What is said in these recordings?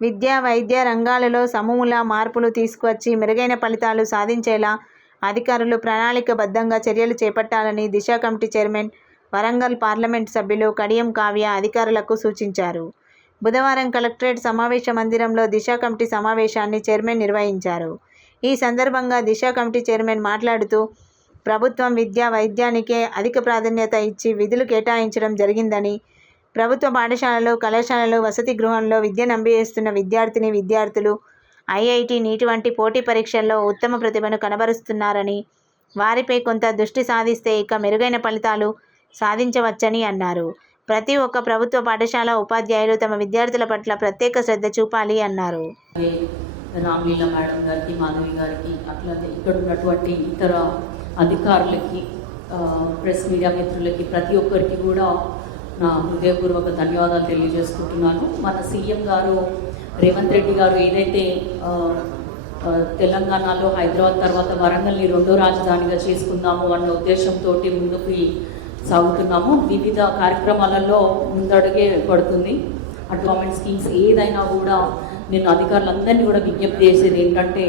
విద్య, వైద్య రంగాలలో సమూల మార్పులు తీసుకువచ్చి మెరుగైన ఫలితాలు సాధించేలా అధికారులు ప్రణాళికాబద్ధంగా చర్యలు చేపట్టాలని దిశ కమిటీ చైర్మన్, వరంగల్ పార్లమెంటు సభ్యులు కడియం కావ్య అధికారులకు సూచించారు. బుధవారం కలెక్టరేట్ సమావేశ మందిరంలో దిశ కమిటీ సమావేశాన్ని చైర్మన్ నిర్వహించారు. ఈ సందర్భంగా దిశ కమిటీ చైర్మన్ మాట్లాడుతూ, ప్రభుత్వం విద్య, వైద్యానికే అధిక ప్రాధాన్యత ఇచ్చి విధులు కేటాయించడం జరిగిందని, ప్రభుత్వ పాఠశాలలు, కళాశాలలు, వసతి గృహంలో విద్యను అభ్యసిస్తున్న విద్యార్థులు ఐఐటీ, నీట్ వంటి పోటీ పరీక్షల్లో ఉత్తమ ప్రతిభను కనబరుస్తున్నారని, వారిపై కొంత దృష్టి సాధిస్తే ఇక మెరుగైన ఫలితాలు సాధించవచ్చని అన్నారు. ప్రతి ఒక్క ప్రభుత్వ పాఠశాల ఉపాధ్యాయులు తమ విద్యార్థుల పట్ల ప్రత్యేక శ్రద్ధ చూపాలి అన్నారు. రామ్లీలా మేడం గారికి, మాధవి గారికి, అట్లాగే ఇక్కడ ఉన్నటువంటి ఇతర అధికారులకి, ప్రెస్ మీడియా మిత్రులకి, ప్రతి ఒక్కరికి కూడా నా హృదయపూర్వక ధన్యవాదాలు తెలియజేసుకుంటున్నాను. మన సీఎం గారు రేవంత్ రెడ్డి గారు ఏదైతే తెలంగాణలో హైదరాబాద్ తర్వాత వరంగల్ని రెండో రాజధానిగా చేసుకుందాము అన్న ఉద్దేశంతో ముందుకు సాగుతున్నాము. వివిధ కార్యక్రమాలలో ముందడుగే పడుతుంది. గవర్నమెంట్ స్కీమ్స్ ఏదైనా కూడా నేను అధికారులందరినీ కూడా విజ్ఞప్తి చేసేది ఏంటంటే,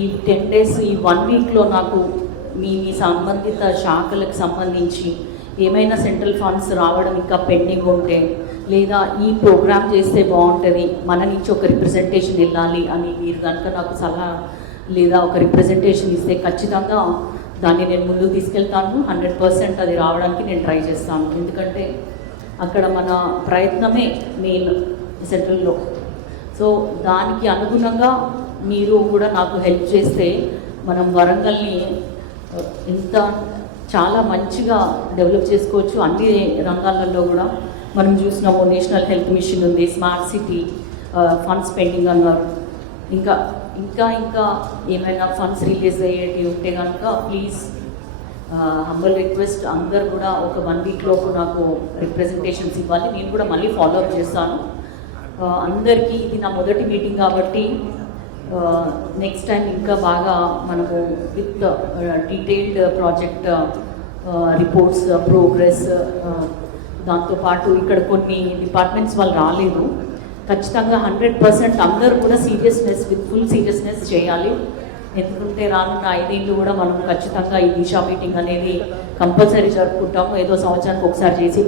ఈ 10 days, ఈ 1 weekలో నాకు మీ సంబంధిత శాఖలకు సంబంధించి ఏమైనా సెంట్రల్ ఫండ్స్ రావడం ఇంకా పెండింగ్ ఉంటే, లేదా ఈ ప్రోగ్రామ్ చేస్తే బాగుంటుంది, మన నుంచి ఒక రిప్రజెంటేషన్ వెళ్ళాలి అని మీరు కనుక నాకు సలహా లేదా ఒక రిప్రజెంటేషన్ ఇస్తే ఖచ్చితంగా దాన్ని నేను ముందుకు తీసుకెళ్తాను. 100% అది రావడానికి నేను ట్రై చేస్తాను. ఎందుకంటే అక్కడ మన ప్రయత్నమే మెయిన్ సెంట్రల్లో. సో దానికి అనుగుణంగా మీరు కూడా నాకు హెల్ప్ చేస్తే మనం వరంగల్ని ఇంత చాలా మంచిగా డెవలప్ చేసుకోవచ్చు. అన్ని రంగాలలో కూడా మనం చూసినాము. నేషనల్ హెల్త్ మిషన్ ఉంది, స్మార్ట్ సిటీ, ఫండ్స్ పెండింగ్ అన్నారు. ఇంకా ఏమైనా ఫండ్స్ రిలీజ్ అయ్యేవి ఉంటే కనుక ప్లీజ్ హంబల్ రిక్వెస్ట్, అందరు కూడా ఒక 1 week లోపు నాకు రిప్రజెంటేషన్స్ ఇవ్వాలి. నేను కూడా మళ్ళీ ఫాలో అప్ చేస్తాను. అందరికీ ఇది నా మొదటి మీటింగ్ కాబట్టి నెక్స్ట్ టైం ఇంకా బాగా మనము with detailed project reports, progress, దాంతోపాటు ఇక్కడ కొన్ని డిపార్ట్మెంట్స్ వాళ్ళు రాలేదు. ఖచ్చితంగా 100% అందరూ కూడా విత్ ఫుల్ సీరియస్నెస్ చేయాలి. ఎందుకంటే రానున్న 5 ఏళ్ళు కూడా మనం ఖచ్చితంగా ఈ దిశా మీటింగ్ అనేది కంపల్సరీ జరుపుకుంటాము. ఏదో సంవత్సరానికి ఒకసారి చేసి